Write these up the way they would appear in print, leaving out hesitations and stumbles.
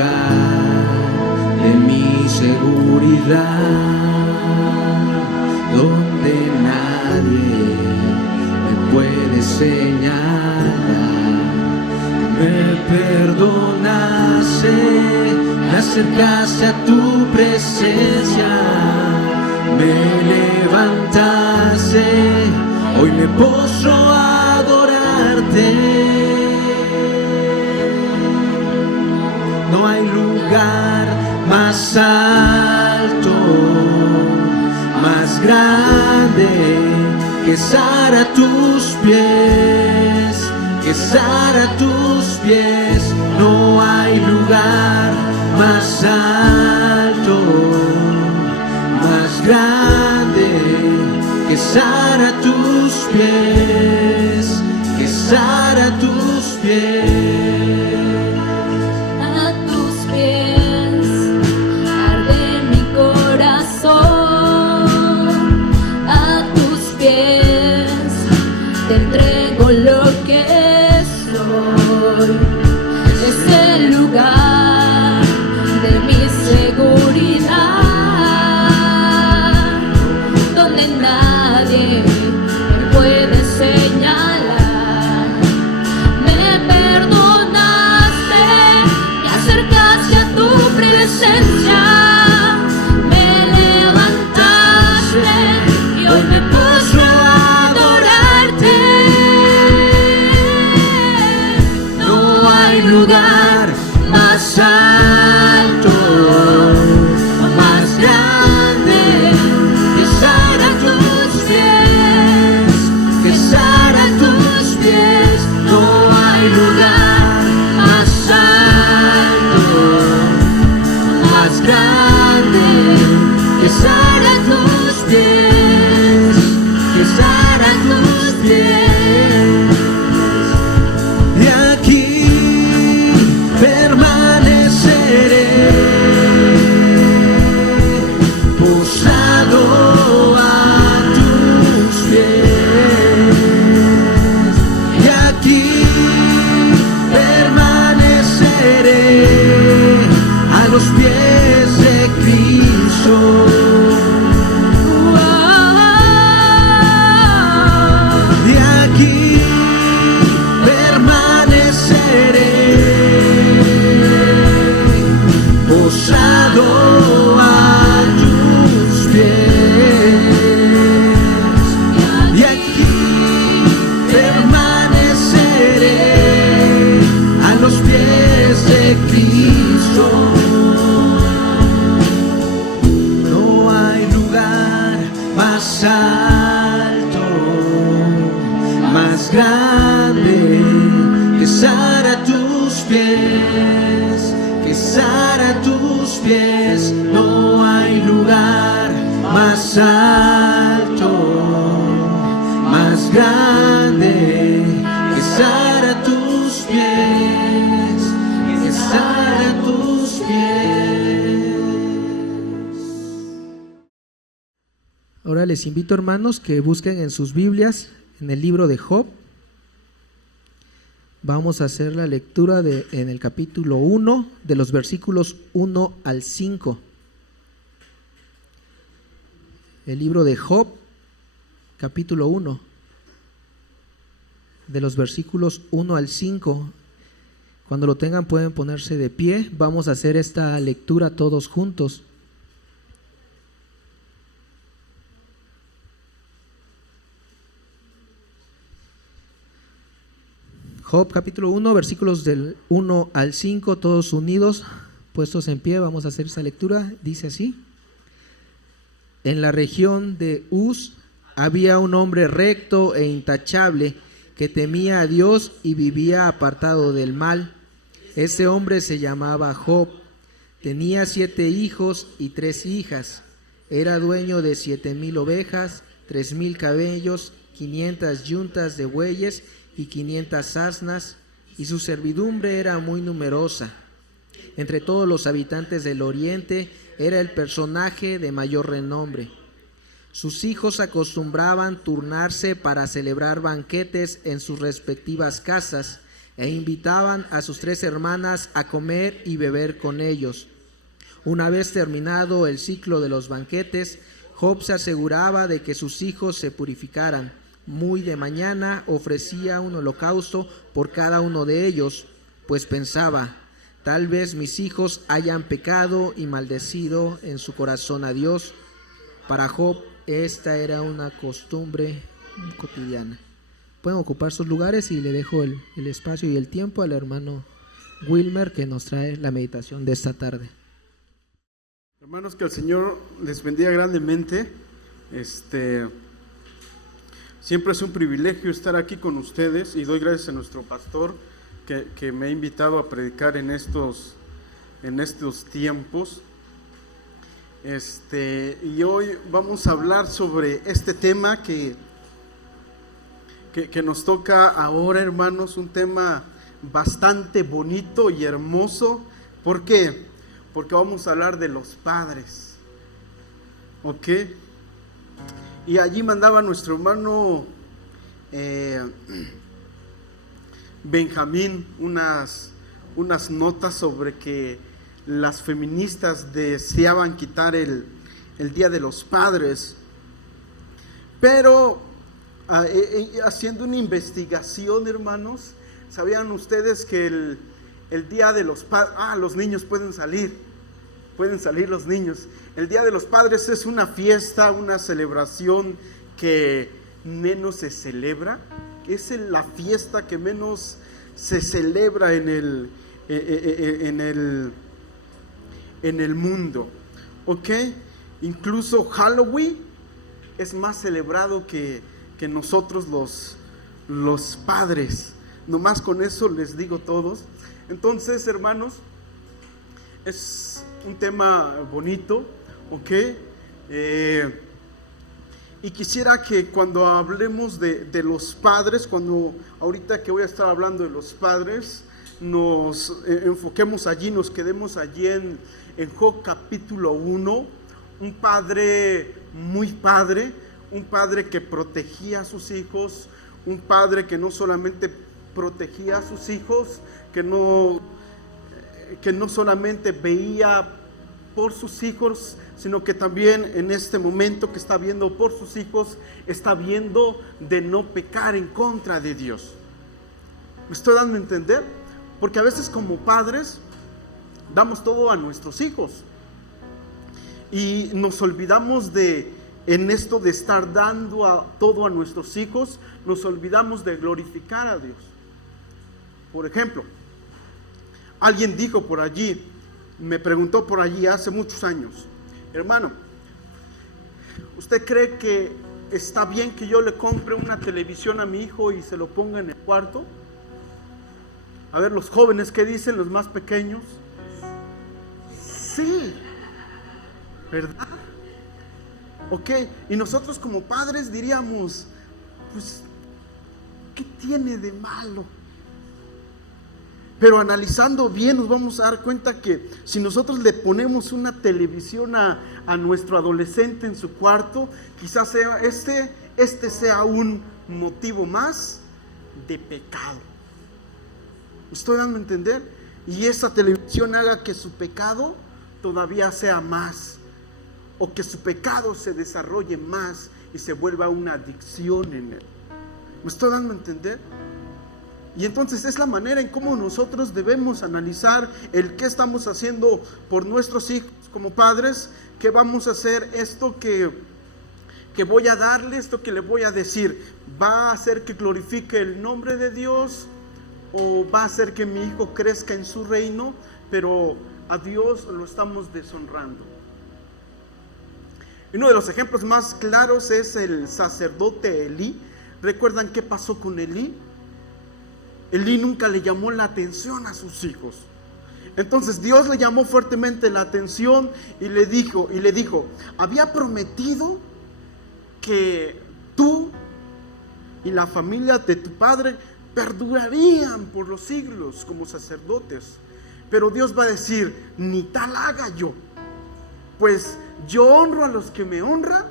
lugar de mi seguridad, donde nadie me puede señalar. Me perdonaste, me acercaste a tu presencia, me levantaste, hoy me postro a adorarte. No hay lugar más alto, más grande que estar a tus pies, que estar a tus pies. No hay lugar más alto, más grande que estar a tus pies, que estar a tus pies. A tus pies arde mi corazón, a tus pies te entrego lo que soy. Es el lugar de mi seguridad, donde nadie me puede señalar. Me perdonaste, me acercaste a tu presencia, me levantaste y hoy me postro a adorarte. No hay lugar más alto, más grande que estar a tus pies, que estar a tus pies. No hay lugar más alto, más grande que estar a tus pies, que estar a tus pies. De aquí permaneceré, postrado a tus pies. De aquí permaneceré a los pies de Cristo. De aquí permaneceré, postrado a tus pies. De aquí permaneceré a los pies de Cristo. No hay lugar más alto, más grande que estar a tus pies, que estar a tus pies. No hay lugar más alto, más grande que estar a tus pies, que estar a tus pies. Ahora les invito, hermanos, que busquen en sus Biblias, en el libro de Job. Vamos a hacer la lectura en el capítulo 1, de los versículos 1 al 5. El libro de Job, capítulo 1, de los versículos 1 al 5. Cuando lo tengan pueden ponerse de pie. Vamos a hacer esta lectura todos juntos. Job capítulo 1, versículos del 1 al 5, todos unidos, puestos en pie, vamos a hacer esa lectura. Dice así: en la región de Uz había un hombre recto e intachable que temía a Dios y vivía apartado del mal. Ese hombre se llamaba Job, tenía 7 hijos y 3 hijas, era dueño de 7,000 ovejas, 3,000 camellos, 500 yuntas de bueyes y 500 asnas, y su servidumbre era muy numerosa. Entre todos los habitantes del oriente era el personaje de mayor renombre. Sus hijos acostumbraban turnarse para celebrar banquetes en sus respectivas casas. e invitaban a sus 3 hermanas a comer y beber con ellos. Una vez terminado el ciclo de los banquetes, Job se aseguraba de que sus hijos se purificaran. Muy de mañana ofrecía un holocausto por cada uno de ellos, pues pensaba: tal vez mis hijos hayan pecado y maldecido en su corazón a Dios. Para Job esta era una costumbre cotidiana. Pueden ocupar sus lugares y le dejo el espacio y el tiempo al hermano Wilmer, que nos trae la meditación de esta tarde. Hermanos, que el Señor les bendiga grandemente. Siempre es un privilegio estar aquí con ustedes y doy gracias a nuestro pastor que me ha invitado a predicar en estos tiempos. Y hoy vamos a hablar sobre este tema que nos toca ahora, hermanos, un tema bastante bonito y hermoso. ¿Por qué? Porque vamos a hablar de los padres, ¿ok? Y allí mandaba nuestro hermano Benjamín unas notas sobre que las feministas deseaban quitar el Día de los Padres, pero haciendo una investigación, hermanos, ¿sabían ustedes que el Día de los Padres, los niños pueden salir los niños? El Día de los Padres es una fiesta, una celebración que menos se celebra, es la fiesta que menos se celebra en el mundo, ¿ok? Incluso Halloween es más celebrado que nosotros los padres. Nomás con eso les digo todos. Entonces, hermanos, es un tema bonito, ¿ok? Y quisiera que cuando hablemos de los padres, ahorita que voy a estar hablando de los padres, nos enfoquemos allí, nos quedemos allí en Job capítulo 1, un padre muy padre, un padre que protegía a sus hijos, un padre que no solamente protegía a sus hijos, que no solamente veía por sus hijos, sino que también en este momento que está viendo por sus hijos, está viendo de no pecar en contra de Dios. ¿Me estoy dando a entender? Porque a veces como padres damos todo a nuestros hijos y nos olvidamos en esto de estar dando todo a nuestros hijos, nos olvidamos de glorificar a Dios. Por ejemplo, alguien dijo por allí, me preguntó por allí hace muchos años: hermano, ¿usted cree que está bien que yo le compre una televisión a mi hijo y se lo ponga en el cuarto? A ver, los jóvenes, ¿qué dicen? Los más pequeños. Sí, ¿verdad? Ok, y nosotros como padres diríamos, pues, ¿qué tiene de malo? Pero analizando bien nos vamos a dar cuenta que si nosotros le ponemos una televisión a nuestro adolescente en su cuarto, quizás sea este sea un motivo más de pecado. ¿Estoy dando a entender? Y esa televisión haga que su pecado todavía sea más, o que su pecado se desarrolle más y se vuelva una adicción en él. ¿Me estoy dando a entender? Y entonces es la manera en cómo nosotros debemos analizar el qué estamos haciendo por nuestros hijos como padres, qué vamos a hacer, esto que voy a darle, esto que le voy a decir, ¿va a hacer que glorifique el nombre de Dios o va a hacer que mi hijo crezca en su reino, pero a Dios lo estamos deshonrando? Uno de los ejemplos más claros es el sacerdote Elí. ¿Recuerdan qué pasó con Elí? Elí nunca le llamó la atención a sus hijos. Entonces Dios le llamó fuertemente la atención y le dijo, había prometido que tú y la familia de tu padre perdurarían por los siglos como sacerdotes. Pero Dios va a decir, ni tal haga yo, pues yo honro a los que me honran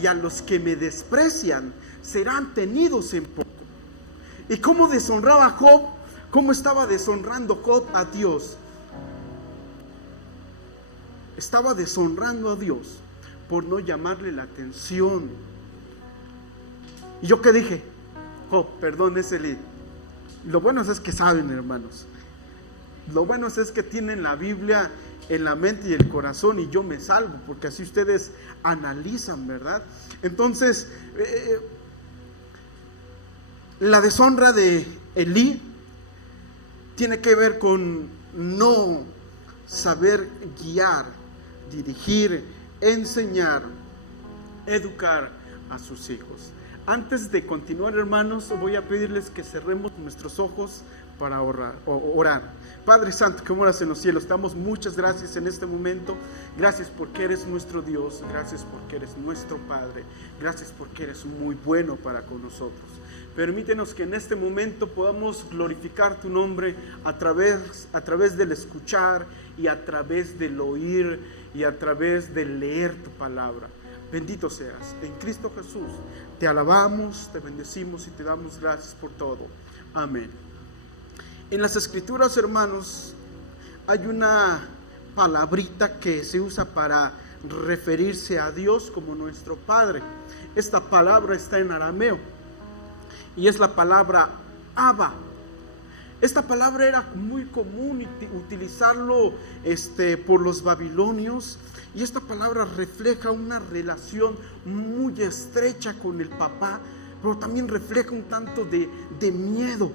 y a los que me desprecian serán tenidos en poco. ¿Y cómo deshonraba Job ¿Cómo estaba deshonrando Job a Dios? Estaba deshonrando a Dios por no llamarle la atención. ¿Y yo qué dije? Job, perdón, es el... Lo bueno es que saben, hermanos. Lo bueno es que tienen la Biblia en la mente y el corazón, y yo me salvo, porque así ustedes analizan, ¿verdad? Entonces, la deshonra de Elí tiene que ver con no saber guiar, dirigir, enseñar, educar a sus hijos. Antes de continuar, hermanos, voy a pedirles que cerremos nuestros ojos para orar. Padre Santo, que moras en los cielos, te damos muchas gracias en este momento. Gracias porque eres nuestro Dios, gracias porque eres nuestro Padre, gracias porque eres muy bueno para con nosotros. Permítenos que en este momento podamos glorificar tu nombre a través del escuchar y a través del oír y a través de leer tu palabra. Bendito seas. En Cristo Jesús te alabamos, te bendecimos y te damos gracias por todo. Amén. En las Escrituras, hermanos, hay una palabrita que se usa para referirse a Dios como nuestro Padre. Esta palabra está en arameo y es la palabra Abba. Esta palabra era muy común utilizarlo por los babilonios, y esta palabra refleja una relación muy estrecha con el papá, pero también refleja un tanto de miedo.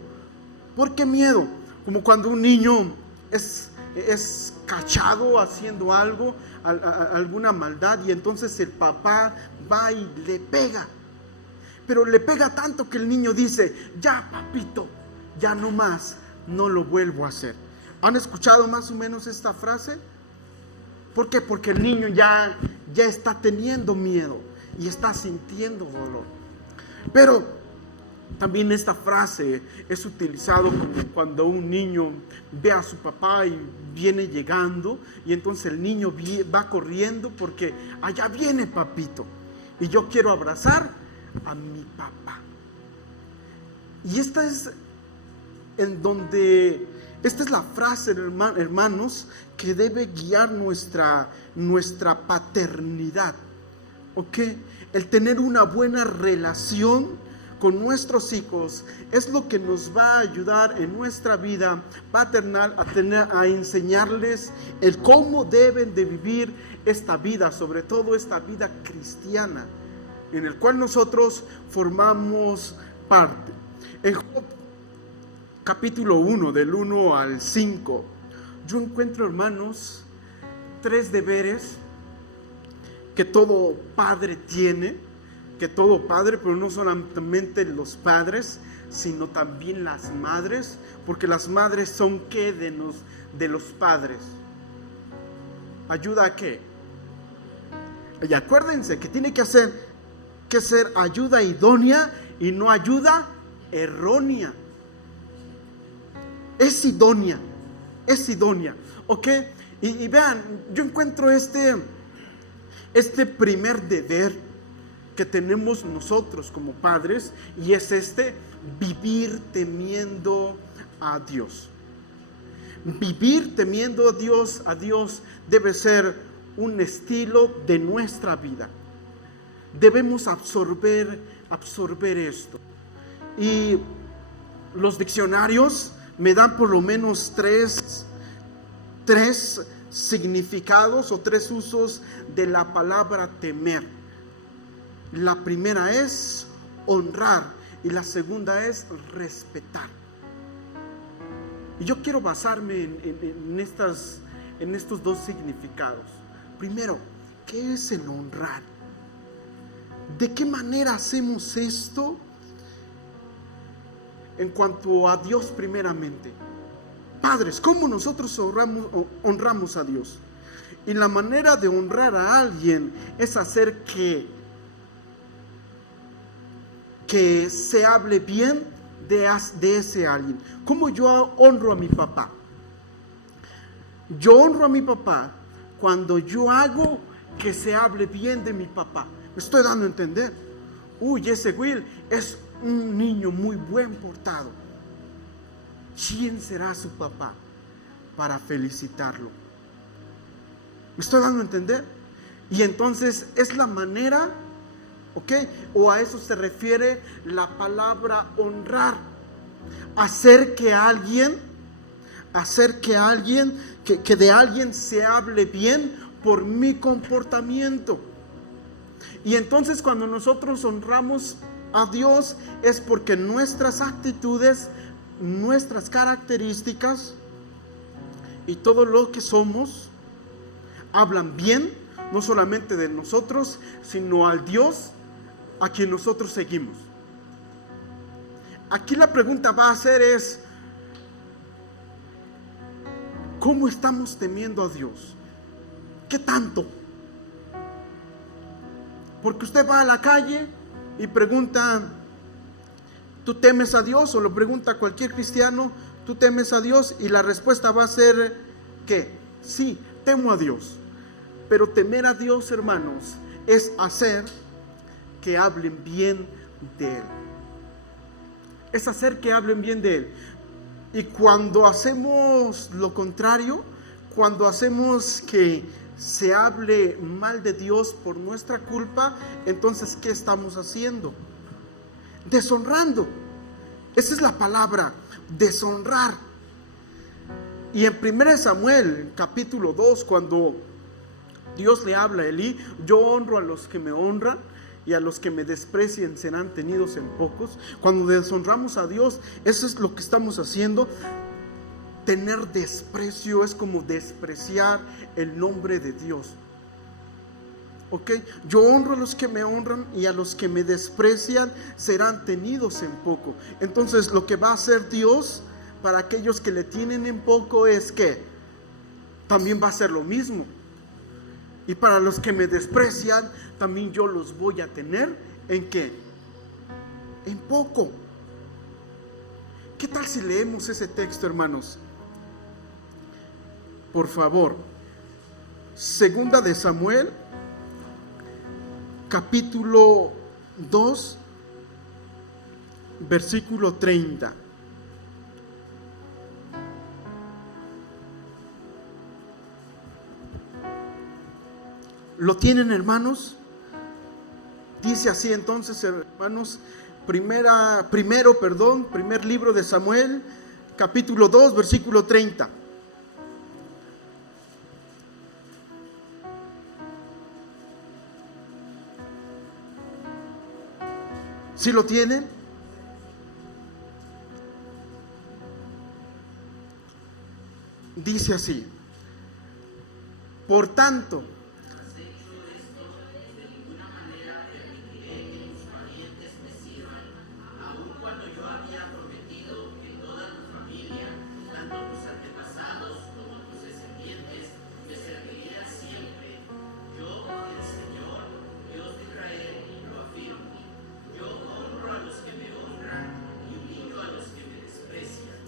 ¿Por qué miedo? Como cuando un niño es cachado haciendo algo, alguna maldad, y entonces el papá va y le pega. Pero le pega tanto que el niño dice: ya, papito, ya no más, no lo vuelvo a hacer. ¿Han escuchado más o menos esta frase? ¿Por qué? Porque el niño ya está teniendo miedo y está sintiendo dolor. Pero también esta frase es utilizado como cuando un niño ve a su papá y viene llegando, y entonces el niño va corriendo porque allá viene papito y yo quiero abrazar a mi papá. Y esta es la frase, hermanos, que debe guiar nuestra paternidad. ¿Ok? El tener una buena relación con nuestros hijos es lo que nos va a ayudar en nuestra vida paternal a enseñarles el cómo deben de vivir esta vida, sobre todo esta vida cristiana, en el cual nosotros formamos parte. En Job capítulo 1, del 1 al 5, yo encuentro, hermanos, 3 deberes que todo padre tiene, pero no solamente los padres, sino también las madres, porque las madres son ¿qué de los padres? ¿Ayuda a qué? Y acuérdense que tiene que ser ayuda idónea y no ayuda errónea. Es idónea, ¿ok? Y vean, yo encuentro este primer deber que tenemos nosotros como padres, y es vivir temiendo a Dios. Vivir temiendo a Dios debe ser un estilo de nuestra vida. Debemos absorber esto. Y los diccionarios me dan por lo menos tres significados o 3 usos de la palabra temer. La primera es honrar y la segunda es respetar. Y yo quiero basarme en estos 2 significados. Primero, ¿qué es el honrar? ¿De qué manera hacemos esto en cuanto a Dios primeramente? Padres, ¿cómo nosotros honramos a Dios? Y la manera de honrar a alguien es hacer que se hable bien de ese alguien. ¿Cómo yo honro a mi papá? Yo honro a mi papá cuando yo hago que se hable bien de mi papá. Me estoy dando a entender. Ese Will es un niño muy buen portado. ¿quién será su papá para felicitarlo? ¿Me estoy dando a entender? Y entonces es la manera, ¿ok? O a eso se refiere la palabra honrar. Hacer que alguien, que de alguien se hable bien por mi comportamiento. Y entonces cuando nosotros honramos a Dios es porque nuestras actitudes, nuestras características y todo lo que somos hablan bien, no solamente de nosotros, sino al Dios a quien nosotros seguimos. Aquí la pregunta va a ser es, ¿cómo estamos temiendo a Dios? ¿Qué tanto? Porque usted va a la calle y pregunta, ¿tú temes a Dios? O lo pregunta cualquier cristiano, ¿tú temes a Dios? Y la respuesta va a ser, ¿qué? Sí, temo a Dios. Pero temer a Dios, hermanos, es hacer que hablen bien de Él. Es hacer que hablen bien de Él. Y cuando hacemos lo contrario, cuando hacemos que se hable mal de Dios por nuestra culpa, entonces ¿qué estamos haciendo? Deshonrando. Esa es la palabra, deshonrar. Y en 1 Samuel capítulo 2, cuando Dios le habla a Elí, yo honro a los que me honran y a los que me desprecien serán tenidos en pocos. Cuando deshonramos a Dios, eso es lo que estamos haciendo. Tener desprecio es como despreciar el nombre de Dios. ¿Ok? Yo honro a los que me honran y a los que me desprecian serán tenidos en poco. Entonces lo que va a hacer Dios para aquellos que le tienen en poco es que también va a hacer lo mismo. Y para los que me desprecian, también yo los voy a tener ¿en qué? En poco. ¿Qué tal si leemos ese texto, hermanos? Por favor, Segunda de Samuel, capítulo 2, versículo 30. ¿Lo tienen, hermanos? Dice así entonces, hermanos, primer libro de Samuel, capítulo 2, versículo 30. ¿Sí lo tienen? Dice así: por tanto,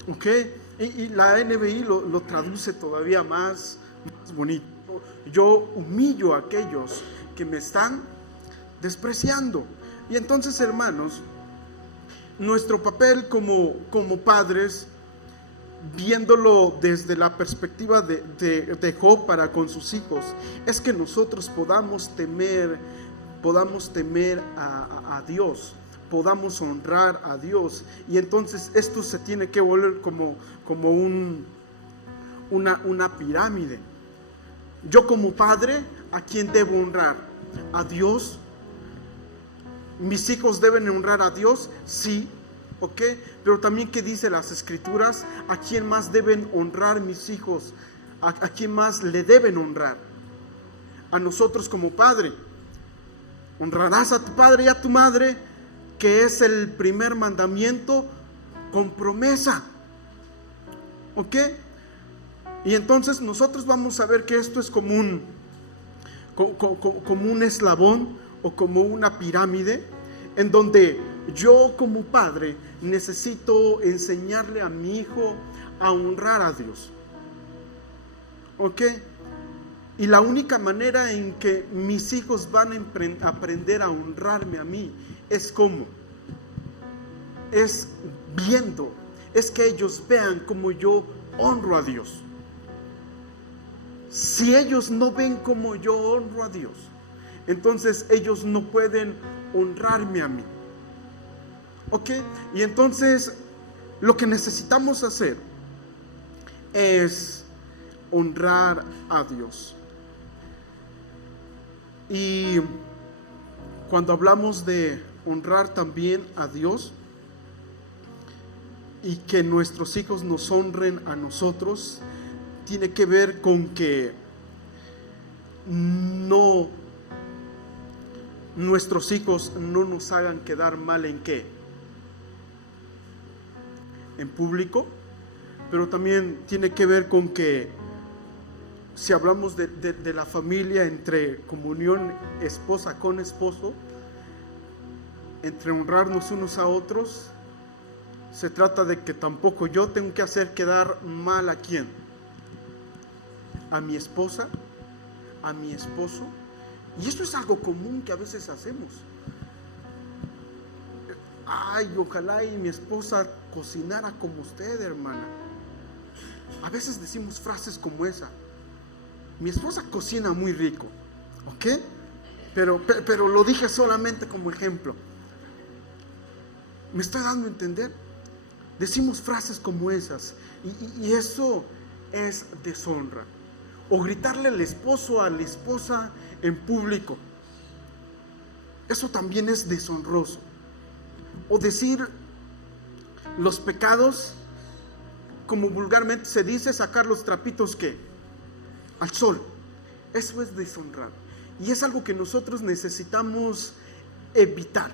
ok, y la NBI lo traduce todavía más bonito. Yo humillo a aquellos que me están despreciando. Y entonces, hermanos, nuestro papel como padres, viéndolo desde la perspectiva de Job para con sus hijos, es que nosotros podamos temer a Dios, podamos honrar a Dios. Y entonces esto se tiene que volver como una pirámide. Yo como padre, ¿a quién debo honrar? ¿A Dios? ¿Mis hijos deben honrar a Dios? Sí, ok. Pero también, ¿qué dice las Escrituras? ¿A quién más deben honrar mis hijos? ¿A quién más le deben honrar? A nosotros como padre. Honrarás a tu padre y a tu madre, que es el primer mandamiento con promesa. ¿Ok? Y entonces nosotros vamos a ver que esto es como un eslabón o como una pirámide, en donde yo como padre necesito enseñarle a mi hijo a honrar a Dios. ¿Ok? Y la única manera en que mis hijos van a aprender a honrarme a mí es como, es viendo, es que ellos vean como yo honro a Dios. Si ellos no ven como yo honro a Dios, entonces ellos no pueden honrarme a mí. ¿Ok? Y entonces lo que necesitamos hacer es honrar a Dios. Y cuando hablamos de honrar también a Dios y que nuestros hijos nos honren a nosotros, tiene que ver con que nuestros hijos no nos hagan quedar mal en qué, en público, pero también tiene que ver con que si hablamos de la familia entre comunión esposa con esposo, entre honrarnos unos a otros, se trata de que tampoco yo tengo que hacer quedar mal a quién, a mi esposa, a mi esposo. Y esto es algo común que a veces hacemos. Ay, ojalá y mi esposa cocinara como usted, hermana. A veces decimos frases como esa. Mi esposa cocina muy rico, ¿ok? Pero lo dije solamente como ejemplo. ¿Me estoy dando a entender? Decimos frases como esas y eso es deshonra. O gritarle al esposo a la esposa en público, eso también es deshonroso. O decir los pecados, como vulgarmente se dice, sacar los trapitos ¿qué? Al sol. Eso es deshonrar. Y es algo que nosotros necesitamos evitar.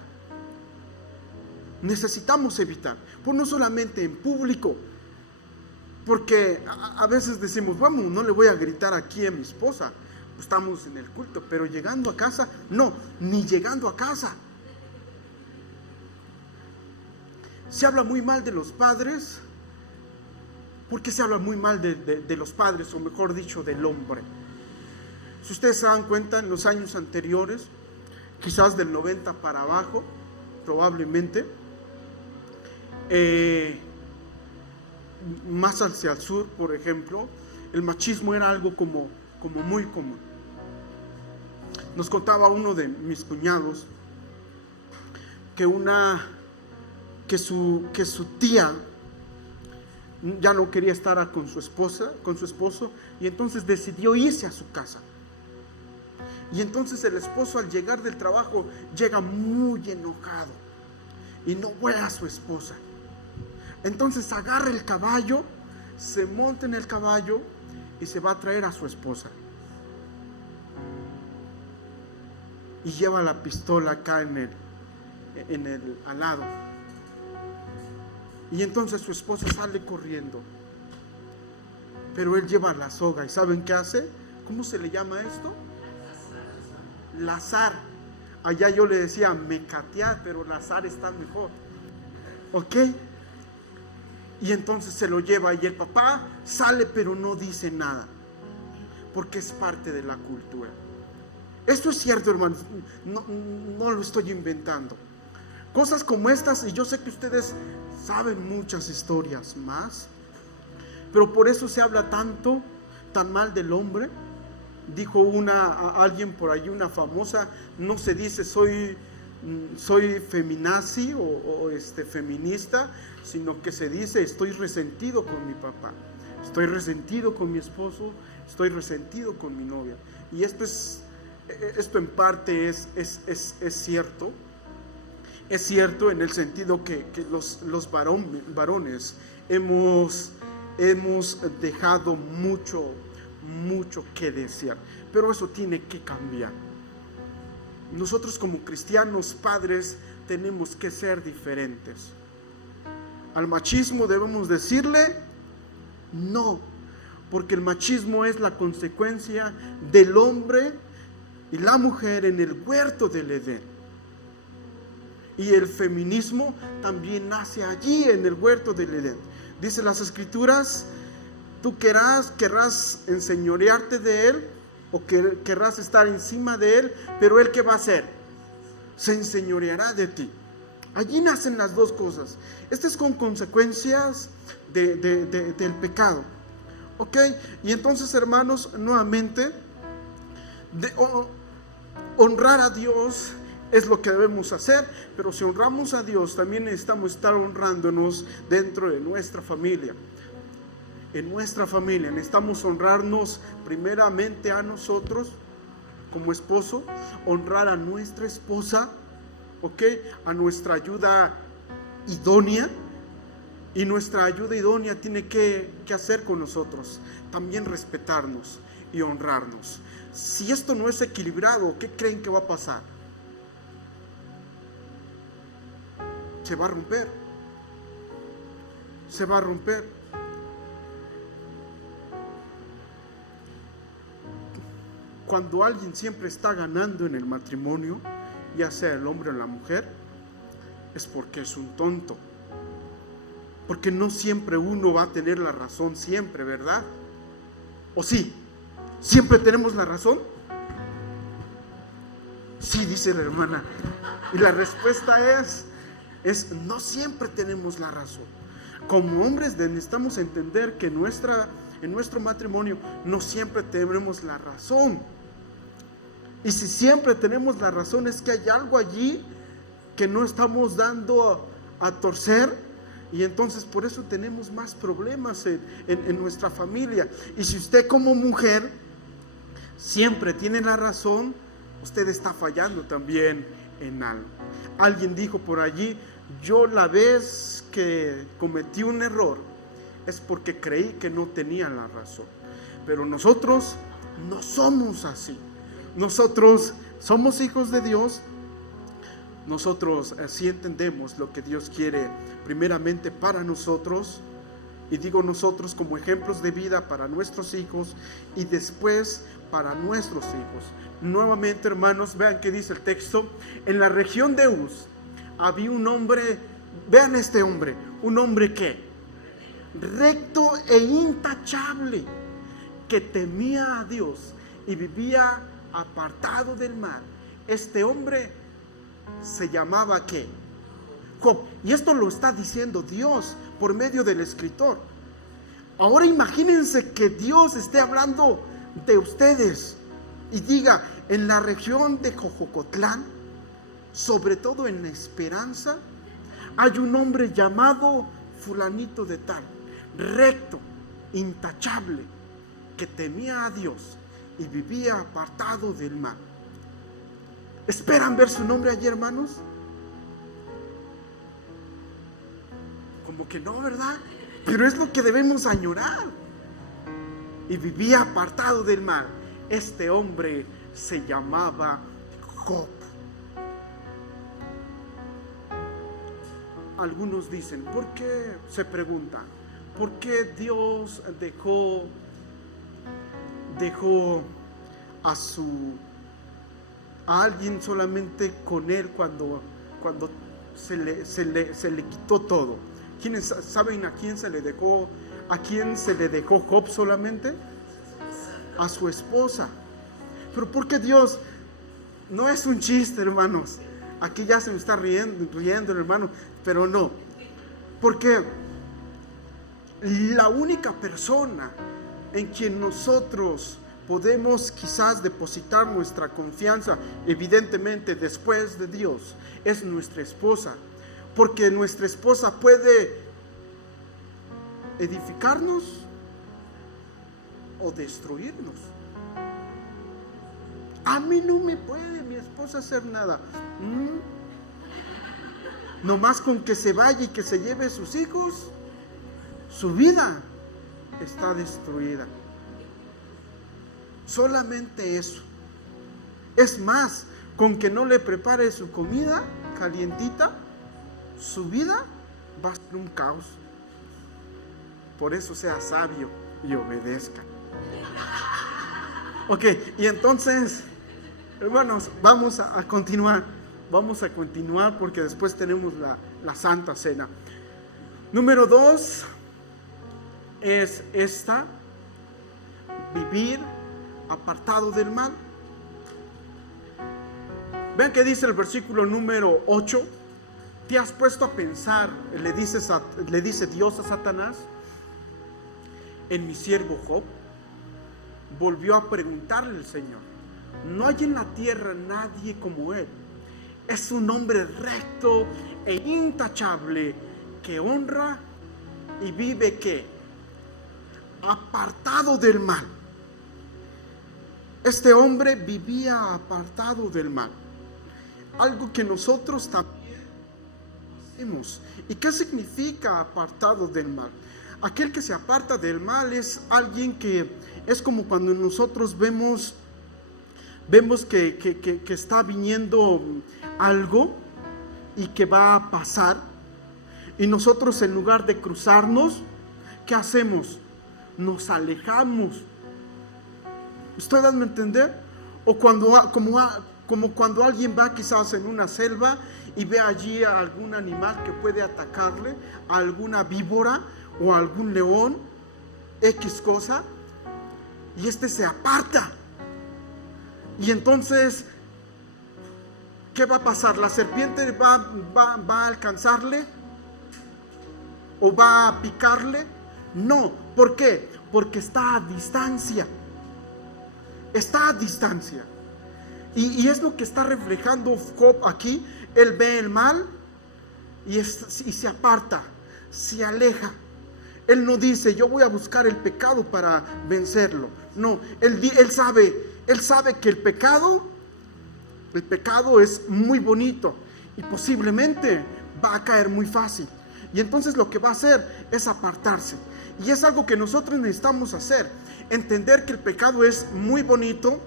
Necesitamos evitar. Pues no solamente en público. Porque a veces decimos, vamos, no le voy a gritar aquí a mi esposa. Pues estamos en el culto. Pero llegando a casa, no, ni llegando a casa. Se habla muy mal de los padres. ¿Por qué se habla muy mal de los padres? O mejor dicho, del hombre. Si ustedes se dan cuenta, en los años anteriores, quizás del 90 para abajo, probablemente, más hacia el sur, por ejemplo, el machismo era algo como muy común. Nos contaba uno de mis cuñados que su tía ya no quería estar con su esposo, y entonces decidió irse a su casa. Y entonces el esposo, al llegar del trabajo, llega muy enojado y no ve a su esposa. Entonces agarra el caballo, se monta en el caballo y se va a traer a su esposa. Y lleva la pistola acá en el al lado. Y entonces su esposa sale corriendo. Pero él lleva la soga. ¿Y saben qué hace? ¿Cómo se le llama esto? Lazar. Allá yo le decía mecatear, pero lazar está mejor. ¿Ok? Y entonces se lo lleva y el papá sale pero no dice nada. Porque es parte de la cultura. Esto es cierto, hermanos. No lo estoy inventando. Cosas como estas, y yo sé que ustedes saben muchas historias más, pero por eso se habla tan mal del hombre. Dijo alguien por ahí, una famosa, no se dice soy feminazi o feminista, sino que se dice estoy resentido con mi papá, estoy resentido con mi esposo, estoy resentido con mi novia. Y esto en parte es cierto. Es cierto en el sentido que los varones hemos dejado mucho que desear, pero eso tiene que cambiar. Nosotros como cristianos padres tenemos que ser diferentes. Al machismo debemos decirle no, porque el machismo es la consecuencia del hombre y la mujer en el huerto del Edén. Y el feminismo también nace allí en el huerto del Edén. Dice las escrituras, tú querrás enseñorearte de él, o querrás estar encima de él, pero él ¿qué va a hacer? Se enseñoreará de ti. Allí nacen las dos cosas. Esto es con consecuencias del pecado. ¿Ok? Y entonces, hermanos, nuevamente, honrar a Dios es lo que debemos hacer, pero si honramos a Dios, también necesitamos estar honrándonos dentro de nuestra familia. En nuestra familia necesitamos honrarnos primeramente a nosotros como esposo, honrar a nuestra esposa, ¿ok? A nuestra ayuda idónea. Y nuestra ayuda idónea tiene que hacer con nosotros también respetarnos y honrarnos. Si esto no es equilibrado, ¿qué creen que va a pasar? Se va a romper. Se va a romper. Cuando alguien siempre está ganando en el matrimonio, ya sea el hombre o la mujer, es porque es un tonto. Porque no siempre uno va a tener la razón, siempre, ¿verdad? ¿O sí? ¿Siempre tenemos la razón? Sí, dice la hermana. Y la respuesta es no siempre tenemos la razón. Como hombres necesitamos entender que en nuestro matrimonio no siempre tenemos la razón. Y si siempre tenemos la razón, es que hay algo allí que no estamos dando a torcer. Y entonces por eso tenemos más problemas en nuestra familia. Y si usted como mujer siempre tiene la razón, usted está fallando también en algo. Alguien dijo por allí: yo la vez que cometí un error es porque creí que no tenía la razón. Pero nosotros no somos así. Nosotros somos hijos de Dios. Nosotros sí entendemos lo que Dios quiere primeramente para nosotros, y digo nosotros como ejemplos de vida para nuestros hijos y después para nuestros hijos. Nuevamente, hermanos, vean qué dice el texto. En la región de Uz había un hombre, vean este hombre, un hombre que recto e intachable, que temía a Dios y vivía apartado del mal. Este hombre se llamaba ¿qué? Job. Y esto lo está diciendo Dios por medio del escritor. Ahora imagínense que Dios esté hablando de ustedes y diga: en la región de Jojocotlán, sobre todo en La Esperanza, hay un hombre llamado fulanito de tal, recto, intachable, que temía a Dios y vivía apartado del mal. ¿Esperan ver su nombre allí, hermanos? Como que no, ¿verdad? Pero es lo que debemos añorar. Y vivía apartado del mal. Este hombre se llamaba Job. Algunos dicen, ¿por qué? Se preguntan, ¿por qué Dios dejó a alguien solamente con él cuando se le quitó todo? ¿Quiénes saben a quién se le dejó? ¿A quién se le dejó Job solamente? A su esposa. Pero ¿por qué Dios? No es un chiste, hermanos. Aquí ya se me está riendo el hermano, pero no. Porque la única persona en quien nosotros podemos quizás depositar nuestra confianza, evidentemente después de Dios, es nuestra esposa. Porque nuestra esposa puede edificarnos o destruirnos. A mí no me puede mi esposa hacer nada. Nomás con que se vaya y que se lleve sus hijos, su vida está destruida. Solamente eso. Es más, con que no le prepare su comida calientita, su vida va a ser un caos. Por eso sea sabio y obedezca. Ok, y entonces, hermanos, vamos a continuar. Vamos a continuar porque después tenemos la Santa Cena. Número 2 es esta: vivir apartado del mal. Vean que dice el versículo número 8. ¿Te has puesto a pensar? Le dice Dios a Satanás, en mi siervo Job. Volvió a preguntarle el Señor: no hay en la tierra nadie como él. Es un hombre recto e intachable, que honra y vive ¿qué? Apartado del mal. Este hombre vivía apartado del mal. Algo que nosotros también hacemos. ¿Y qué significa apartado del mal? Aquel que se aparta del mal es alguien que es como cuando nosotros vemos que está viniendo algo y que va a pasar, y nosotros, en lugar de cruzarnos, ¿qué hacemos? Nos alejamos. ¿Estoy dando a entender? O como cuando alguien va quizás en una selva y ve allí a algún animal que puede atacarle, a alguna víbora o a algún león, X cosa, y este se aparta. Y entonces, ¿qué va a pasar? ¿La serpiente va a alcanzarle? ¿O va a picarle? No. ¿Por qué? Porque está a distancia. Está a distancia. Y es lo que está reflejando Job aquí. Él ve el mal y se aparta, se aleja. Él no dice: yo voy a buscar el pecado para vencerlo. No, él sabe que el pecado es muy bonito y posiblemente va a caer muy fácil. Y entonces lo que va a hacer es apartarse. Y es algo que nosotros necesitamos hacer. Entender que el pecado es muy bonito,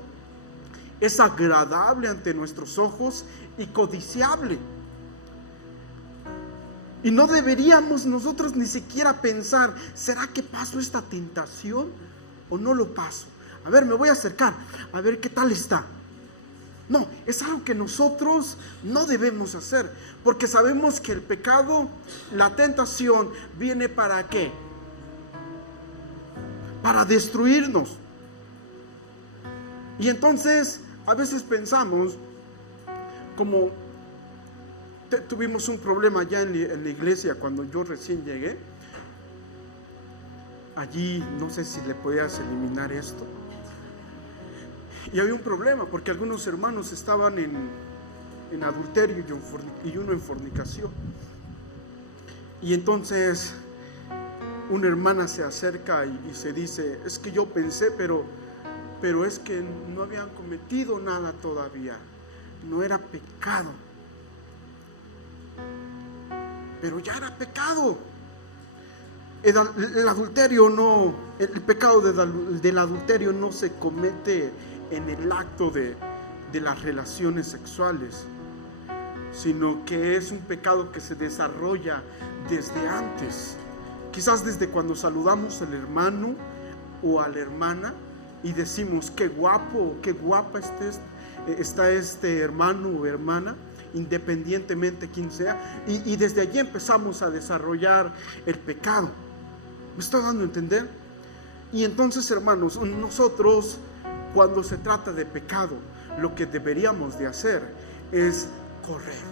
es agradable ante nuestros ojos y codiciable. Y no deberíamos nosotros ni siquiera pensar: ¿será que paso esta tentación o no lo paso? A ver, me voy a acercar, a ver qué tal está. No, es algo que nosotros no debemos hacer, porque sabemos que el pecado, la tentación, viene ¿para qué? Para destruirnos. Y entonces a veces pensamos, como tuvimos un problema ya en la iglesia cuando yo recién llegué. Allí no sé si le podías eliminar esto. Y había un problema porque algunos hermanos estaban en adulterio y uno en fornicación. Y entonces una hermana se acerca y se dice: es que yo pensé, pero es que no habían cometido nada todavía, no era pecado, pero ya era pecado. El adulterio no, el pecado del adulterio no se comete en el acto de las relaciones sexuales, sino que es un pecado que se desarrolla desde antes, quizás desde cuando saludamos al hermano o a la hermana y decimos: qué guapo, qué guapa está este hermano o hermana, independientemente quién sea, y desde allí empezamos a desarrollar el pecado. ¿Me estoy dando a entender? Y entonces, hermanos, nosotros, cuando se trata de pecado, lo que deberíamos de hacer es correr.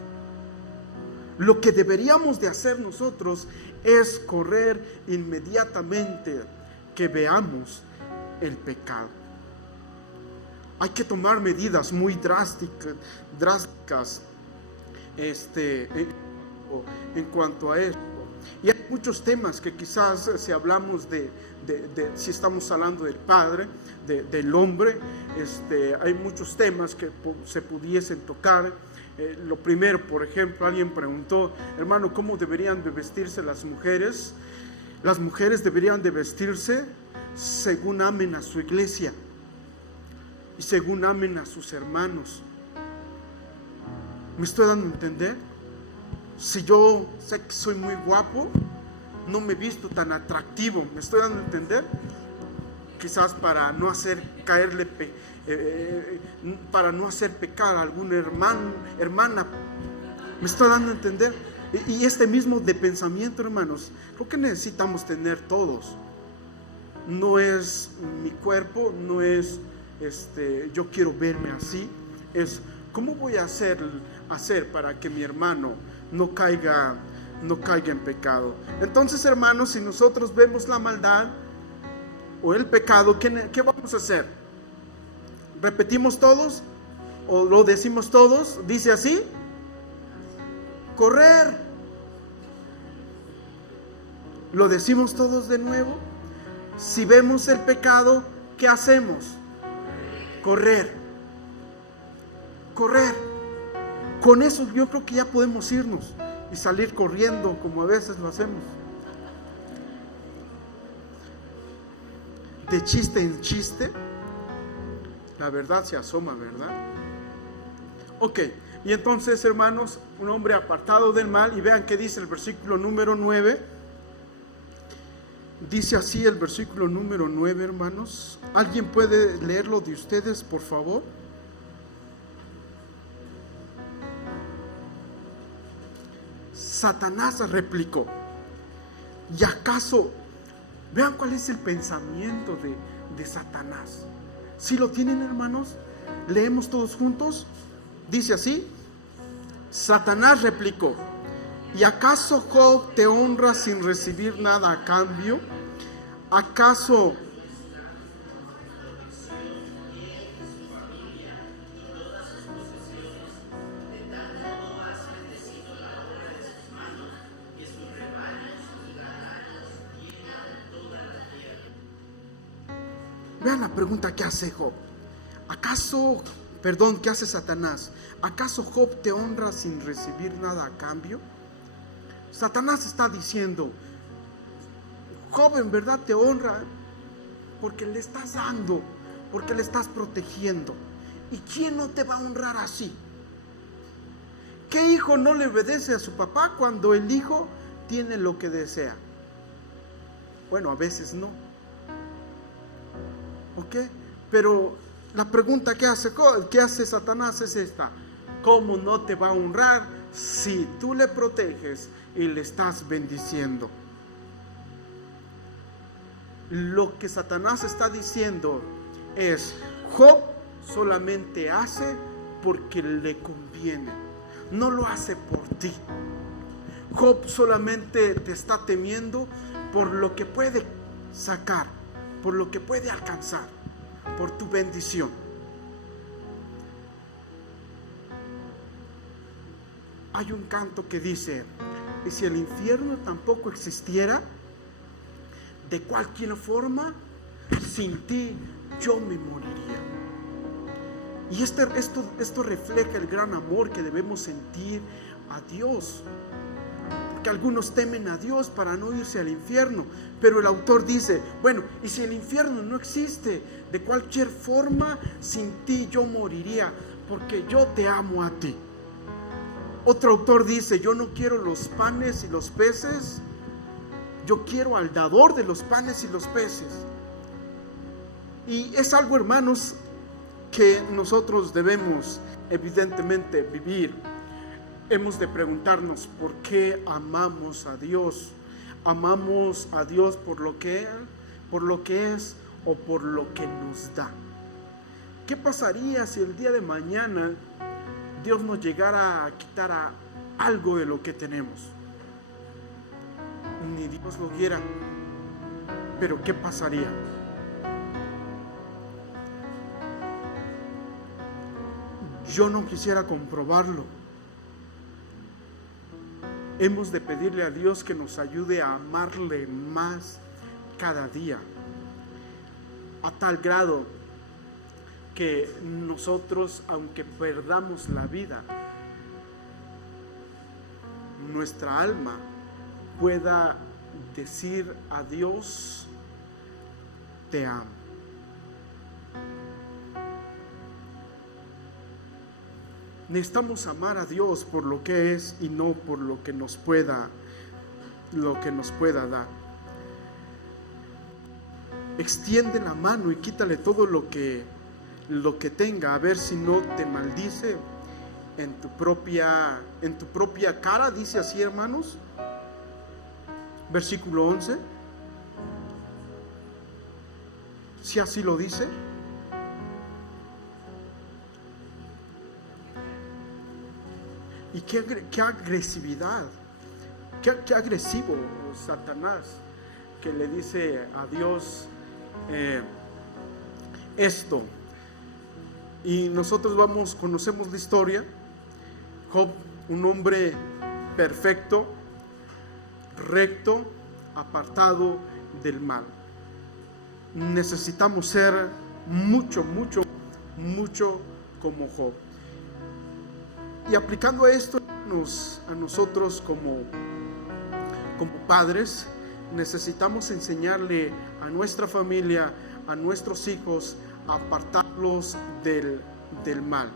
Lo que deberíamos de hacer nosotros es correr inmediatamente que veamos el pecado. Hay que tomar medidas muy drásticas en cuanto a esto. Y hay muchos temas que quizás, si hablamos si estamos hablando del Padre, del hombre, hay muchos temas que se pudiesen tocar. Lo primero, por ejemplo, alguien preguntó: hermano, ¿cómo deberían de vestirse las mujeres? Las mujeres deberían de vestirse según amen a su iglesia y según amen a sus hermanos. ¿Me estoy dando a entender? Si yo sé que soy muy guapo, no me visto tan atractivo. ¿Me estoy dando a entender? Quizás para no hacer para no hacer pecar a algún hermana. ¿Me estoy dando a entender? Y este mismo de pensamiento, hermanos, lo que necesitamos tener todos. No es mi cuerpo, no es yo quiero verme así. Es: ¿cómo voy a hacer hacer para que mi hermano no caiga en pecado? Entonces, hermanos, si nosotros vemos la maldad o el pecado, ¿qué vamos a hacer? ¿Repetimos todos? ¿O lo decimos todos? ¿Dice así? Correr. ¿Lo decimos todos de nuevo? Si vemos el pecado, ¿qué hacemos? Correr. Correr. Con eso yo creo que ya podemos irnos y salir corriendo como a veces lo hacemos. De chiste en chiste, la verdad se asoma, ¿verdad? Ok, y entonces, hermanos, un hombre apartado del mal, y vean qué dice el versículo número 9. Dice así el versículo número 9, hermanos. ¿Alguien puede leerlo de ustedes, por favor? Satanás replicó: ¿y acaso? Vean cuál es el pensamiento de Satanás. ¿Sí lo tienen, hermanos? Leemos todos juntos. Dice así: Satanás replicó: ¿y acaso Job te honra sin recibir nada a cambio? ¿Acaso vean la pregunta que hace Job? ¿Qué hace Satanás? ¿Acaso Job te honra sin recibir nada a cambio? Satanás está diciendo: Job en verdad te honra porque le estás dando, porque le estás protegiendo. ¿Y quién no te va a honrar así? ¿Qué hijo no le obedece a su papá cuando el hijo tiene lo que desea? Bueno, a veces no. ¿Ok? Pero la pregunta que hace Satanás es esta: ¿cómo no te va a honrar si tú le proteges y le estás bendiciendo? Lo que Satanás está diciendo es: Job solamente hace porque le conviene, no lo hace por ti. Job solamente te está temiendo por lo que puede sacar, por lo que puede alcanzar, por tu bendición. Hay un canto que dice: y si el infierno tampoco existiera, de cualquier forma, sin ti yo me moriría. Y esto refleja el gran amor que debemos sentir a Dios. Porque algunos temen a Dios para no irse al infierno. Pero el autor dice: bueno, y si el infierno no existe, de cualquier forma, sin ti yo moriría, porque yo te amo a ti. Otro autor dice: yo no quiero los panes y los peces, yo quiero al dador de los panes y los peces. Y es algo, hermanos, que nosotros debemos evidentemente vivir. Hemos de preguntarnos: ¿por qué amamos a Dios? ¿Amamos a Dios por lo que es o por lo que nos da? ¿Qué pasaría si el día de mañana Dios nos llegara a quitar algo de lo que tenemos? Ni Dios lo quiera, pero ¿qué pasaría? Yo no quisiera comprobarlo. Hemos de pedirle a Dios que nos ayude a amarle más cada día, a tal grado que nosotros, aunque perdamos la vida, nuestra alma pueda decir a Dios: te amo. Necesitamos amar a Dios por lo que es y no por lo que nos pueda dar. Extiende la mano y quítale todo lo que tenga, a ver si no te maldice en tu propia cara. Dice así, hermanos, versículo 11. Si así lo dice. Y qué agresividad, qué agresivo Satanás, que le dice a Dios esto. Y nosotros conocemos la historia. Job, un hombre perfecto, recto, apartado del mal. Necesitamos ser mucho como Job. Y aplicando esto a nosotros como padres, necesitamos enseñarle a nuestra familia, a nuestros hijos, a apartarlos del mal.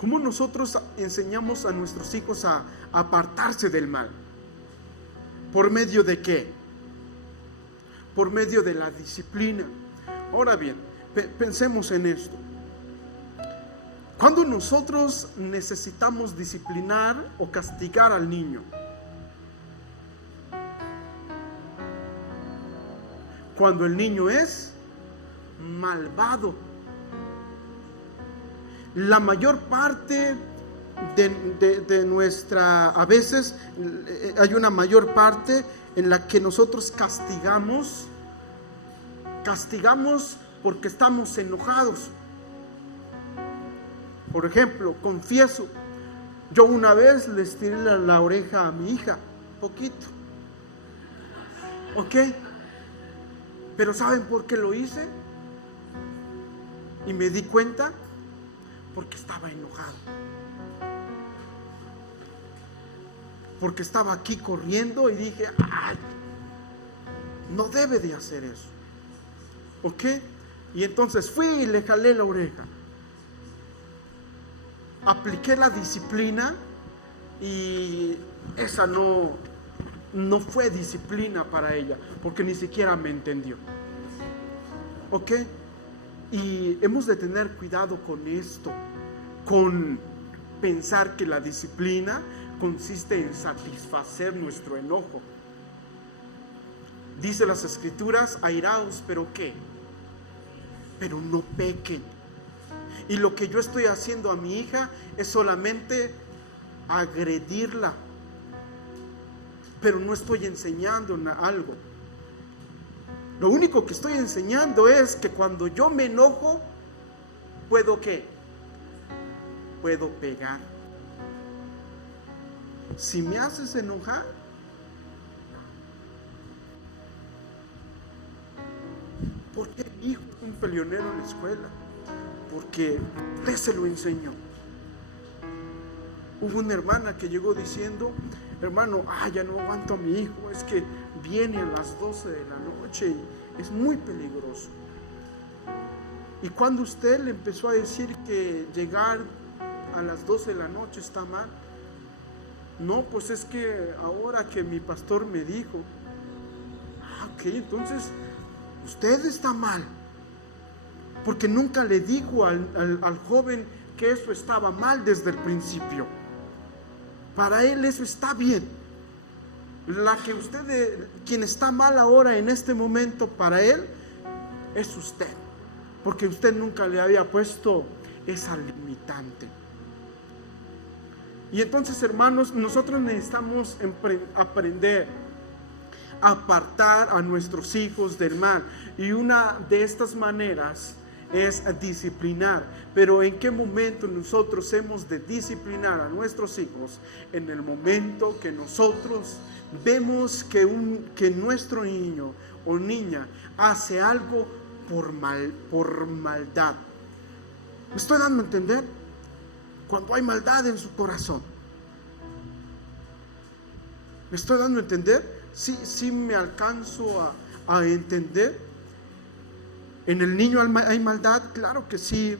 ¿Cómo nosotros enseñamos a nuestros hijos a apartarse del mal? ¿Por medio de qué? Por medio de la disciplina. Ahora bien, pensemos en esto. ¿Cuándo nosotros necesitamos disciplinar o castigar al niño? Cuando el niño es malvado. La mayor parte de nuestra, a veces hay una mayor parte en la que nosotros castigamos porque estamos enojados. Por ejemplo, confieso, yo una vez le estiré la oreja a mi hija, poquito, ¿ok? Pero ¿saben por qué lo hice? Y me di cuenta, porque estaba enojado. Porque estaba aquí corriendo y dije, ay, no debe de hacer eso. ¿Ok? Y entonces fui y le jalé la oreja. Apliqué la disciplina y esa no fue disciplina para ella, porque ni siquiera me entendió. ¿Ok? Y hemos de tener cuidado con esto, con pensar que la disciplina consiste en satisfacer nuestro enojo. Dice las Escrituras, airaos, pero ¿qué? Pero no pequen. Y lo que yo estoy haciendo a mi hija es solamente agredirla, pero no estoy enseñando algo. Lo único que estoy enseñando es que cuando yo me enojo, ¿puedo qué? Puedo pegar. Si me haces enojar, ¿por qué mi hijo es un peleonero en la escuela? Porque usted se lo enseñó. Hubo una hermana que llegó diciendo, hermano, ya no aguanto a mi hijo, es que viene a las 12 de la noche y es muy peligroso. Y cuando usted le empezó a decir que llegar a las 12 de la noche está mal, no, pues es que ahora que mi pastor me dijo, ok, entonces usted está mal, porque nunca le dijo al joven que eso estaba mal desde el principio. Para él eso está bien. Quien está mal ahora en este momento para él es usted, porque usted nunca le había puesto esa limitante. Y entonces, hermanos, nosotros necesitamos aprender a apartar a nuestros hijos del mal, y una de estas maneras es disciplinar. Pero ¿en qué momento nosotros hemos de disciplinar a nuestros hijos? En el momento que nosotros vemos que nuestro niño o niña hace algo por maldad. ¿Me estoy dando a entender? Cuando hay maldad en su corazón. ¿Me estoy dando a entender? Sí me alcanzo a entender. En el niño hay maldad, claro que sí,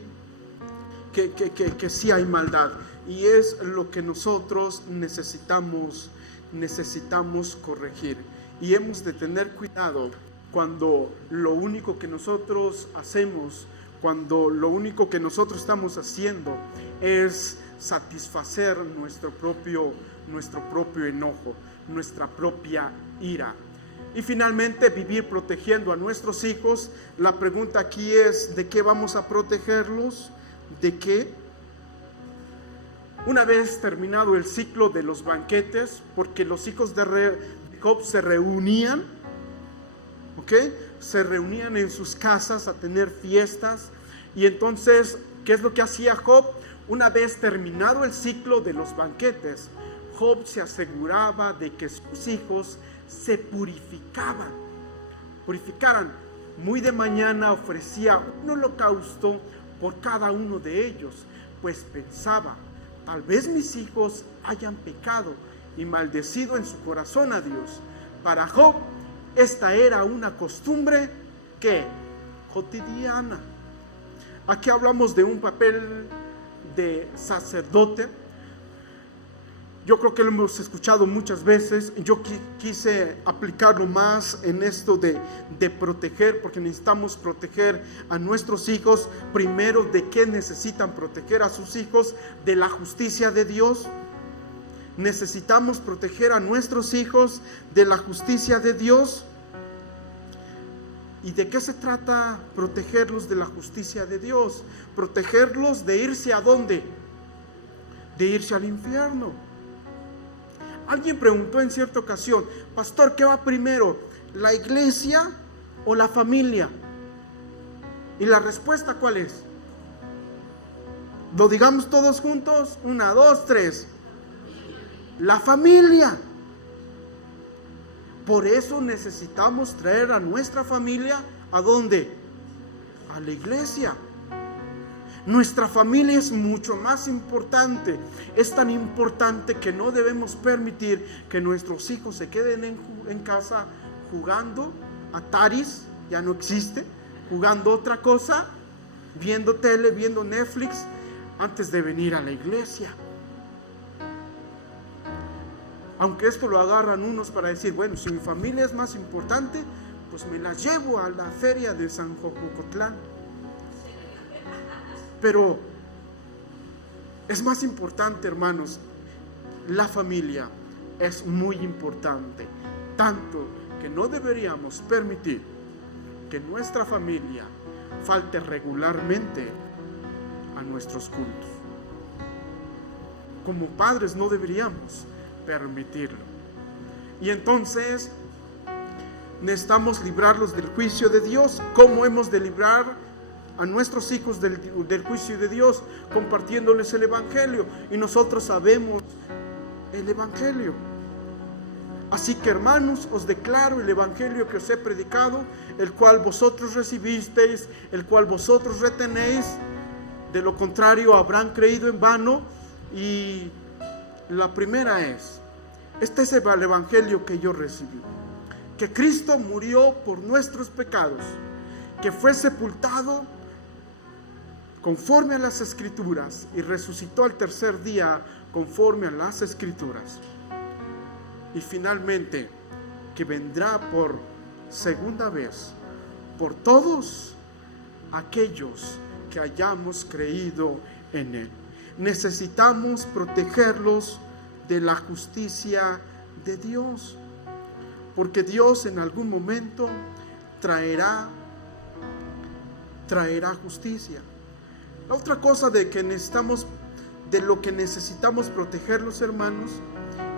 que sí hay maldad, y es lo que nosotros necesitamos corregir. Y hemos de tener cuidado cuando lo único que nosotros hacemos, cuando lo único que nosotros estamos haciendo es satisfacer nuestro propio enojo, nuestra propia ira. Y finalmente, vivir protegiendo a nuestros hijos. La pregunta aquí es, ¿de qué vamos a protegerlos? ¿De qué? Una vez terminado el ciclo de los banquetes, porque los hijos de Job se reunían, ¿ok? Se reunían en sus casas a tener fiestas. Y entonces, ¿qué es lo que hacía Job? Una vez terminado el ciclo de los banquetes, Job se aseguraba de que sus hijos se purificaran. Muy de mañana ofrecía un holocausto por cada uno de ellos, pues pensaba, tal vez mis hijos hayan pecado y maldecido en su corazón a Dios. Para Job, esta era una costumbre que cotidiana. Aquí hablamos de un papel de sacerdote. Yo creo que lo hemos escuchado muchas veces. Yo quise aplicarlo más en esto de proteger, porque necesitamos proteger a nuestros hijos. Primero, ¿de qué necesitan proteger a sus hijos? De la justicia de Dios. Necesitamos proteger a nuestros hijos de la justicia de Dios. ¿Y de qué se trata protegerlos de la justicia de Dios? Protegerlos de irse ¿a dónde? De irse al infierno. Alguien preguntó en cierta ocasión, pastor, ¿qué va primero? ¿La iglesia o la familia? Y la respuesta, ¿cuál es? Lo digamos todos juntos. 1, 2, 3. La familia. Por eso necesitamos traer a nuestra familia ¿a dónde? A la iglesia. Nuestra familia es mucho más importante. Es tan importante que no debemos permitir que nuestros hijos se queden en casa jugando Ataris, ya no existe, jugando otra cosa, viendo tele, viendo Netflix, antes de venir a la iglesia. Aunque esto lo agarran unos para decir, bueno, si mi familia es más importante, pues me la llevo a la feria de San Jococotlán. Pero es más importante, hermanos, la familia es muy importante, tanto que no deberíamos permitir que nuestra familia falte regularmente a nuestros cultos. Como padres no deberíamos permitirlo. Y entonces necesitamos librarlos del juicio de Dios. ¿Cómo hemos de librar a nuestros hijos del juicio de Dios? Compartiéndoles el evangelio. Y nosotros sabemos el evangelio. Así que, hermanos, os declaro el evangelio que os he predicado, el cual vosotros recibisteis, el cual vosotros retenéis. De lo contrario habrán creído en vano. Y la primera es, este es el evangelio que yo recibí: que Cristo murió por nuestros pecados, que fue sepultado conforme a las Escrituras y resucitó al tercer día conforme a las Escrituras, y finalmente que vendrá por segunda vez por todos aquellos que hayamos creído en Él. Necesitamos protegerlos de la justicia de Dios, porque Dios en algún momento traerá justicia. La otra cosa de lo que necesitamos protegerlos, hermanos,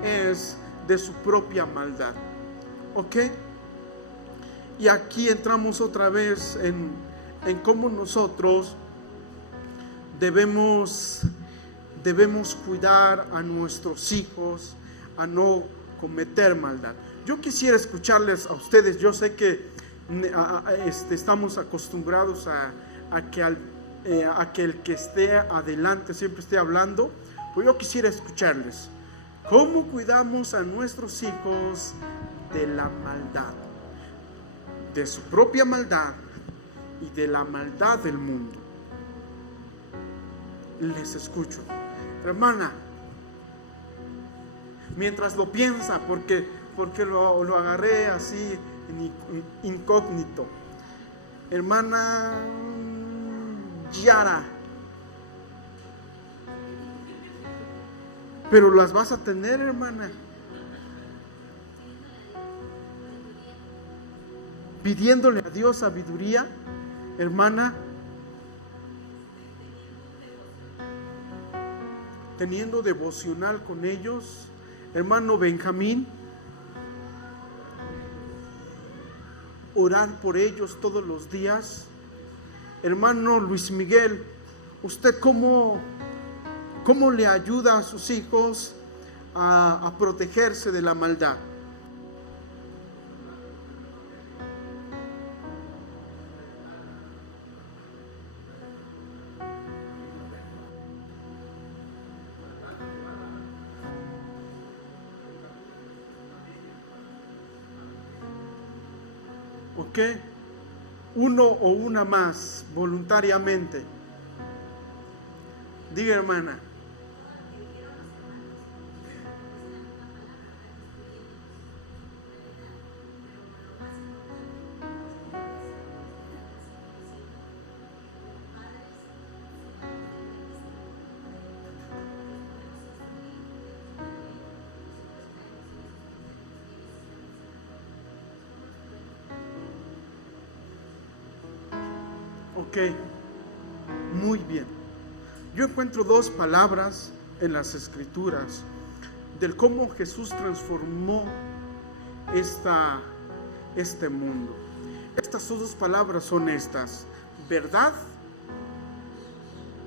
es de su propia maldad. ¿Ok? Y aquí entramos otra vez en cómo nosotros debemos cuidar a nuestros hijos, a no cometer maldad. Yo quisiera escucharles a ustedes. Yo sé que estamos acostumbrados a que el que esté adelante siempre esté hablando, pues yo quisiera escucharles. ¿Cómo cuidamos a nuestros hijos de la maldad? De su propia maldad y de la maldad del mundo. Les escucho. Hermana, mientras lo piensa, porque lo agarré así incógnito. Hermana Yara, pero las vas a tener, hermana, pidiéndole a Dios sabiduría. Hermana teniendo devocional con ellos. Hermano Benjamín, orar por ellos todos los días. Hermano Luis Miguel, ¿usted cómo le ayuda a sus hijos a protegerse de la maldad? ¿Ok? Uno o una más, voluntariamente. Diga, hermana. Ok, muy bien. Yo encuentro dos palabras en las Escrituras del cómo Jesús transformó este mundo. Estas dos palabras son estas: verdad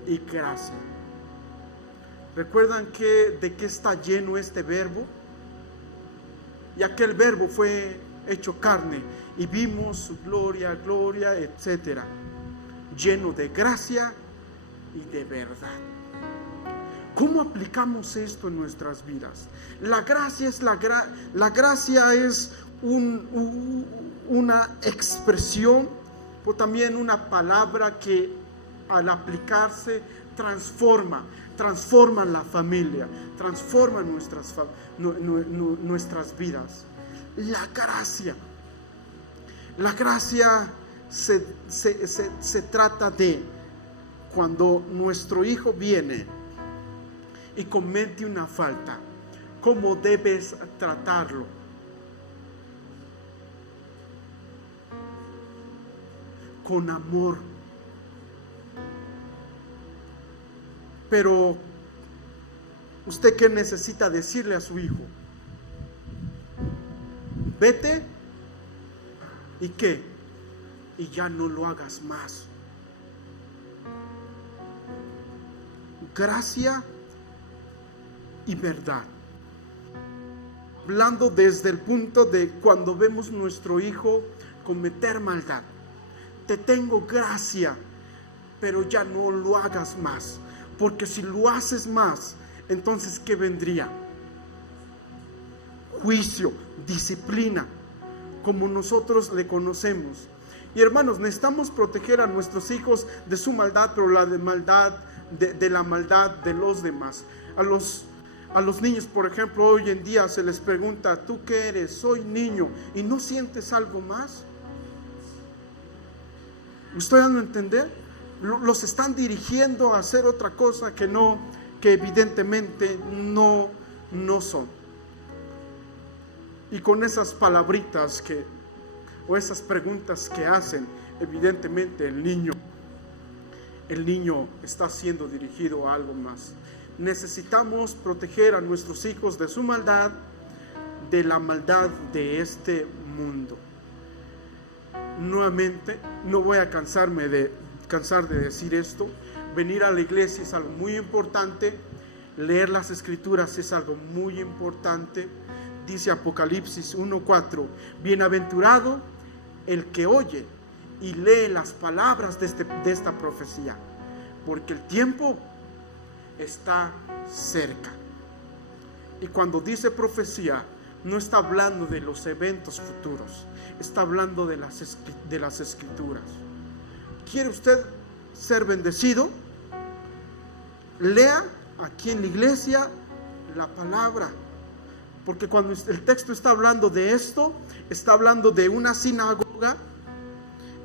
y gracia. ¿Recuerdan de qué está lleno este verbo? Y aquel verbo fue hecho carne y vimos su gloria, etcétera, lleno de gracia y de verdad. ¿Cómo aplicamos esto en nuestras vidas? La gracia es una expresión, o también una palabra que al aplicarse transforma la familia, transforma nuestras vidas. La gracia se trata de cuando nuestro hijo viene y comete una falta, ¿cómo debes tratarlo? Con amor. Pero ¿usted qué necesita decirle a su hijo? Vete, ¿y qué? Y ya no lo hagas más. Gracia y verdad. Hablando desde el punto de cuando vemos nuestro hijo cometer maldad. Te tengo gracia, pero ya no lo hagas más. Porque si lo haces más, entonces ¿qué vendría? Juicio, disciplina, como nosotros le conocemos. Y hermanos, necesitamos proteger a nuestros hijos de su maldad, pero de la maldad de los demás. A los niños, por ejemplo, hoy en día se les pregunta: ¿tú qué eres? Soy niño. ¿Y no sientes algo más? ¿Me estoy dando a entender? Los están dirigiendo a hacer otra cosa que evidentemente no son. Y con esas palabritas o esas preguntas que hacen, evidentemente el niño está siendo dirigido a algo más. Necesitamos proteger a nuestros hijos de su maldad, de la maldad de este mundo. Nuevamente, no voy a cansar de decir esto. Venir a la iglesia es algo muy importante. Leer las Escrituras es algo muy importante. Dice Apocalipsis 1:4: bienaventurado el que oye y lee las palabras de esta profecía, porque el tiempo está cerca. Y cuando dice profecía, no está hablando de los eventos futuros, está hablando de las Escrituras. ¿Quiere usted ser bendecido? Lea aquí en la iglesia la palabra. Porque cuando el texto está hablando de esto, está hablando de una sinagoga,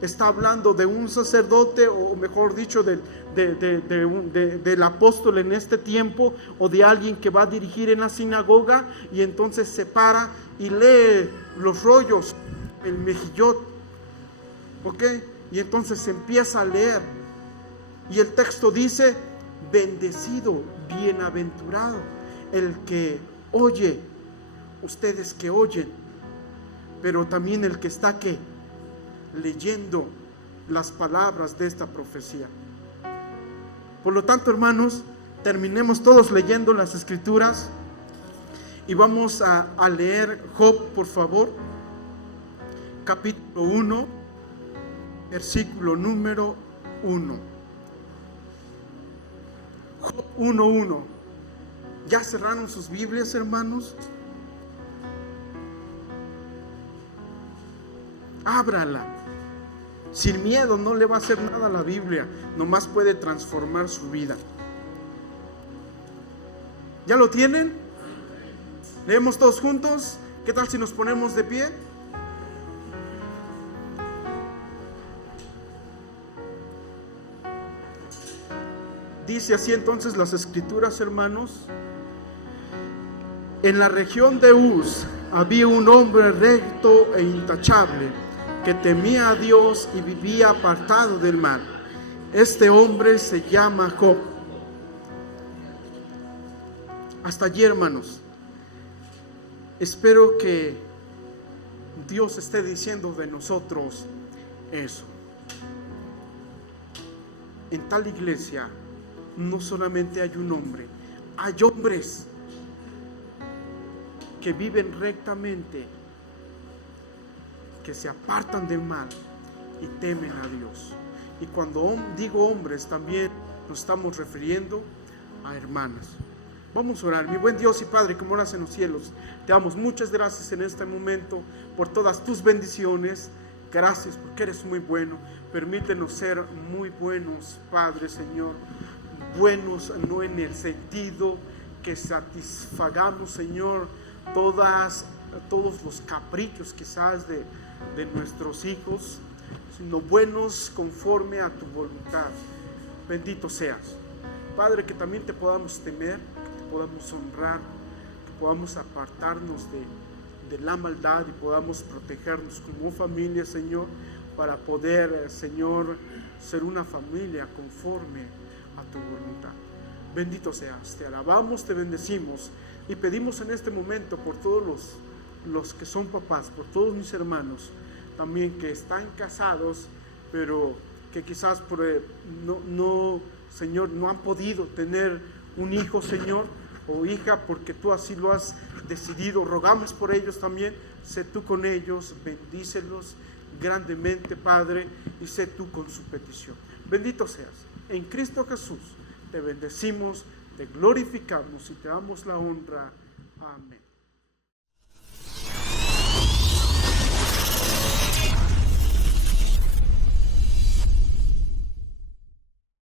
está hablando de un sacerdote, o mejor dicho, del apóstol en este tiempo, o de alguien que va a dirigir en la sinagoga, y entonces se para y lee los rollos, el mejillot, ¿ok? Y entonces se empieza a leer, y el texto dice: bendecido, bienaventurado el que oye, ustedes que oyen, pero también el que está leyendo las palabras de esta profecía. Por lo tanto, hermanos, terminemos todos leyendo las Escrituras y vamos a leer Job, por favor, capítulo 1, versículo número 1. Job 1:1. ¿Ya cerraron sus Biblias, hermanos? Ábrala. Sin miedo, no le va a hacer nada a la Biblia, nomás puede transformar su vida. ¿Ya lo tienen? ¿Leemos todos juntos? ¿Qué tal si nos ponemos de pie? Dice así entonces las Escrituras, hermanos: en la región de Uz había un hombre recto e intachable, que temía a Dios y vivía apartado del mal. Este hombre se llama Job. Hasta allí, hermanos. Espero que Dios esté diciendo de nosotros eso. En tal iglesia no solamente hay un hombre, hay hombres que viven rectamente, que se apartan del mal y temen a Dios. Y cuando digo hombres, también nos estamos refiriendo a hermanas. Vamos a orar. Mi buen Dios y Padre que moras en los cielos, te damos muchas gracias en este momento por todas tus bendiciones. Gracias porque eres muy bueno. Permítenos ser muy buenos, Padre, Señor. Buenos no en el sentido que satisfagamos, Señor, todos los caprichos quizás de nuestros hijos, sino buenos conforme a tu voluntad. Bendito seas, Padre, que también te podamos temer, que te podamos honrar, que podamos apartarnos de la maldad y podamos protegernos como familia, Señor, para poder, Señor, ser una familia conforme a tu voluntad. Bendito seas, te alabamos, te bendecimos y pedimos en este momento por todos los que son papás, por todos mis hermanos también que están casados, pero que quizás Señor, no han podido tener un hijo, Señor, o hija, porque tú así lo has decidido. Rogamos por ellos también. Sé tú con ellos, bendícelos grandemente, Padre, y sé tú con su petición. Bendito seas. En Cristo Jesús te bendecimos, te glorificamos y te damos la honra. Amén.